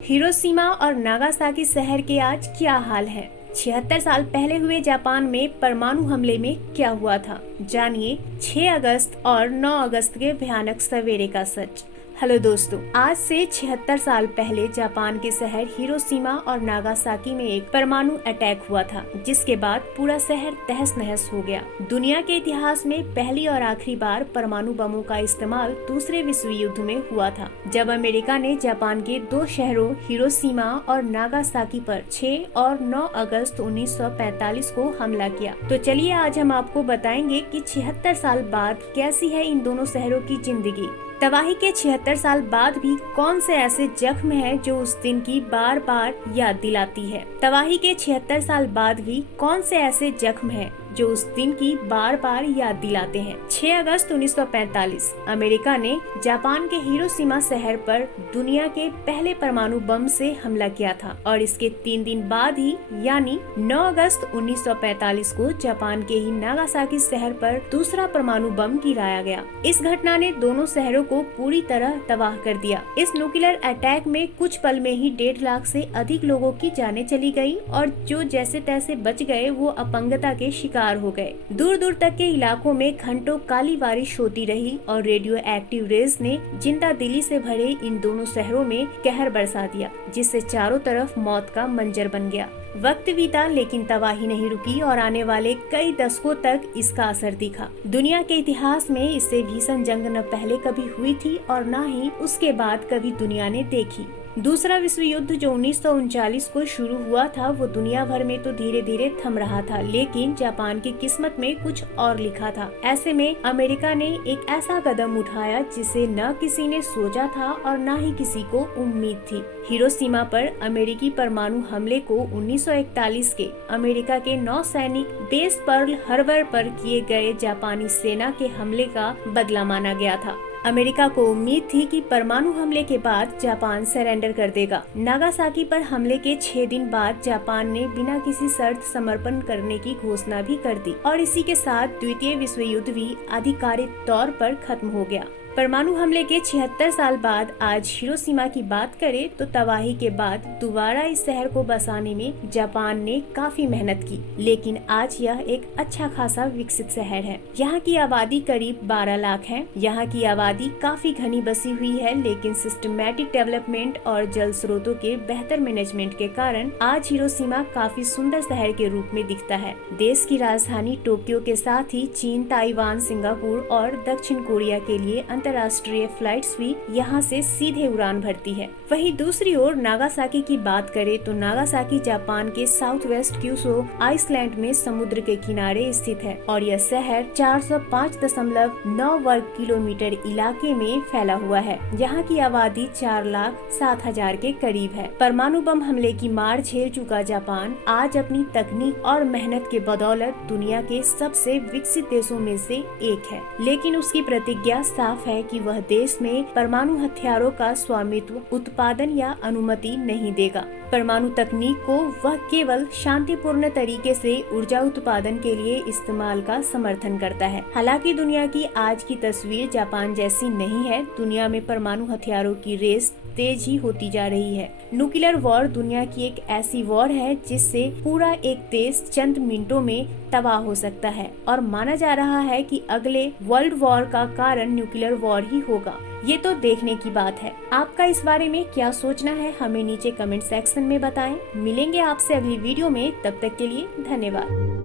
Hiroshima और Nagasaki शहर के आज क्या हाल है। 76 साल पहले हुए जापान में परमाणु हमले में क्या हुआ था, जानिए 6 अगस्त और 9 अगस्त के भयानक सवेरे का सच। हेलो दोस्तों, आज से 76 साल पहले जापान के शहर हिरोशिमा और नागासाकी में एक परमाणु अटैक हुआ था, जिसके बाद पूरा शहर तहस नहस हो गया। दुनिया के इतिहास में पहली और आखिरी बार परमाणु बमों का इस्तेमाल दूसरे विश्व युद्ध में हुआ था, जब अमेरिका ने जापान के 2 शहरों हिरोशिमा और नागासाकी पर 6 और 9 अगस्त 1945 को हमला किया। तो चलिए आज हम आपको बताएंगे कि 76 साल बाद कैसी है इन दोनों शहरों की जिंदगी। तबाही के 76 साल बाद भी कौन से ऐसे जख्म हैं जो उस दिन की बार बार याद दिलाती है। तबाही के 76 साल बाद भी कौन से ऐसे जख्म हैं जो उस दिन की बार बार याद दिलाते हैं। 6 अगस्त 1945 अमेरिका ने जापान के हिरोशिमा शहर पर दुनिया के पहले परमाणु बम से हमला किया था और इसके 3 दिन बाद ही यानी 9 अगस्त 1945 को जापान के ही नागासाकी शहर पर दूसरा परमाणु बम गिराया गया। इस घटना ने दोनों शहरों को पूरी तरह तबाह कर दिया। इस न्यूक्लियर अटैक में कुछ पल में ही 1.5 लाख से अधिक लोगों की जानें चली गई और जो जैसे तैसे बच गए वो अपंगता के शिकार हो गए। दूर दूर तक के इलाकों में घंटों काली बारिश होती रही और रेडियो एक्टिव रेज ने जिंदा दिली से भरे इन दोनों शहरों में कहर बरसा दिया, जिससे चारों तरफ मौत का मंजर बन गया। वक्त बीता लेकिन तबाही नहीं रुकी और आने वाले कई दशकों तक इसका असर दिखा। दुनिया के इतिहास में इससे भीषण जंग न पहले कभी हुई थी और न ही उसके बाद कभी दुनिया ने देखी। दूसरा विश्व युद्ध जो 1939 को शुरू हुआ था वो दुनिया भर में तो धीरे धीरे थम रहा था, लेकिन जापान की किस्मत में कुछ और लिखा था। ऐसे में अमेरिका ने एक ऐसा कदम उठाया जिसे न किसी ने सोचा था और न ही किसी को उम्मीद थी। हिरोशिमा पर अमेरिकी परमाणु हमले को 1941 के अमेरिका के 9 सैनिक बेस पर्ल हार्बर पर किए गए जापानी सेना के हमले का बदला माना गया था। अमेरिका को उम्मीद थी कि परमाणु हमले के बाद जापान सरेंडर कर देगा। नागासाकी पर हमले के 6 दिन बाद जापान ने बिना किसी शर्त समर्पण करने की घोषणा भी कर दी और इसी के साथ द्वितीय विश्व युद्ध भी आधिकारिक तौर पर खत्म हो गया। परमाणु हमले के 76 साल बाद आज हिरोशिमा की बात करें तो तबाही के बाद दोबारा इस शहर को बसाने में जापान ने काफी मेहनत की, लेकिन आज यह एक अच्छा खासा विकसित शहर है। यहाँ की आबादी करीब 12 लाख है। यहाँ की आबादी काफी घनी बसी हुई है, लेकिन सिस्टमैटिक डेवलपमेंट और जल स्रोतों के बेहतर मैनेजमेंट के कारण आज हिरोशिमा काफी सुंदर शहर के रूप में दिखता है। देश की राजधानी टोक्यो के साथ ही चीन, ताइवान, सिंगापुर और दक्षिण कोरिया के लिए अंतर्राष्ट्रीय फ्लाइट्स भी यहाँ से सीधे उड़ान भरती है। वहीं दूसरी ओर नागासाकी की बात करें तो नागासाकी जापान के साउथ वेस्ट क्यूशो आइसलैंड में समुद्र के किनारे स्थित है और यह शहर 405.9 वर्ग किलोमीटर इलाके में फैला हुआ है। यहाँ की आबादी 4,07,000 के करीब है। परमाणु बम हमले की मार झेल चुका जापान आज अपनी तकनीक और मेहनत के बदौलत दुनिया के सबसे विकसित देशों में से एक है, लेकिन उसकी प्रतिज्ञा साफ है कि वह देश में परमाणु हथियारों का स्वामित्व, उत्पादन या अनुमति नहीं देगा। परमाणु तकनीक को वह केवल शांतिपूर्ण तरीके से ऊर्जा उत्पादन के लिए इस्तेमाल का समर्थन करता है। हालांकि दुनिया की आज की तस्वीर जापान जैसी नहीं है। दुनिया में परमाणु हथियारों की रेस तेज ही होती जा रही है। न्यूक्लियर वॉर दुनिया की एक ऐसी वॉर है जिससे पूरा एक देश चंद मिनटों में तबाह हो सकता है और माना जा रहा है कि अगले वर्ल्ड वॉर का कारण न्यूक्लियर वॉर ही होगा। ये तो देखने की बात है। आपका इस बारे में क्या सोचना है, हमें नीचे कमेंट सेक्शन में बताएं। मिलेंगे आपसे अगली वीडियो में, तब तक के लिए धन्यवाद।